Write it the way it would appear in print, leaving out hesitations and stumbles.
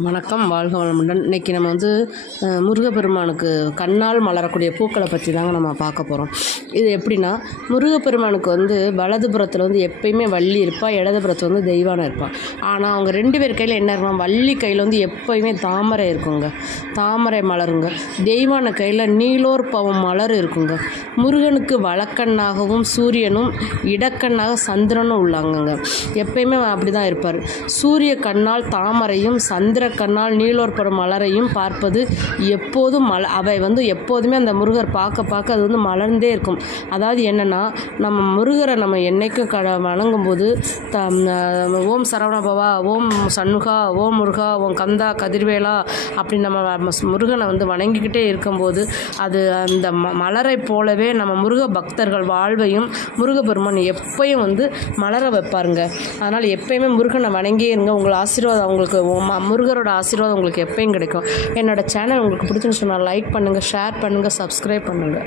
வணக்கம், வாழ்க வளமுடன். இன்றைக்கி நம்ம முருகப்பெருமானுக்கு கண்ணால் மலரக்கூடிய பூக்களை பற்றி தாங்க நம்ம பார்க்க போகிறோம். இது எப்படின்னா, முருகப்பெருமானுக்கு வலதுபுறத்தில் எப்பயுமே வள்ளி இருப்பாள், இடதுபுறத்தில் தெய்வானை இருப்பாள். ஆனால் அவங்க ரெண்டு பேர் கையில் என்ன இருக்கும், வள்ளி கையில் எப்பயுமே தாமரை இருக்குங்க, தாமரை மலருங்க. தெய்வான கையில் நீலோர் பவம் மலர் இருக்குங்க. முருகனுக்கு வலக்கண்ணாகவும் சூரியனும், இடக்கண்ணாக சந்திரனும் உள்ளாங்கங்க. எப்பயுமே அப்படி தான் இருப்பார். சூரிய கண்ணால் தாமரையும், சந்திர கண்ணால் நீலோற்பரம் மலரையும் பார்ப்பது எப்போதும் அவை எப்போதுமே அந்த முருகர் பார்க்க அது மலர்ந்தே இருக்கும். அதாவது என்னென்னா, நம்ம முருகரை நம்ம என்னைக்கும் வணங்கும் போது ஓம் சரவணபவா, ஓம் சண்முகா, ஓம் முருகா, ஓம் கந்தா, கதிர்வேலா அப்படி நம்ம முருகனை வணங்கிக்கிட்டே இருக்கும்போது அது அந்த மலரை போலவே நம்ம முருக பக்தர்கள் வாழ்வையும் முருகப்பெருமான் எப்பயும் மலர வைப்பாருங்க. அதனால் எப்பயுமே முருகனை வணங்கியே இருங்க. உங்கள் ஆசீர்வாதம் உங்களுக்கு முருகரோட ஆசீர்வாதம் உங்களுக்கு எப்பயும் கிடைக்கும். என்னோட சேனல் உங்களுக்கு பிடிச்சுன்னு சொன்னால் லைக் பண்ணுங்கள், ஷேர் பண்ணுங்கள், சப்ஸ்கிரைப் பண்ணுங்கள்.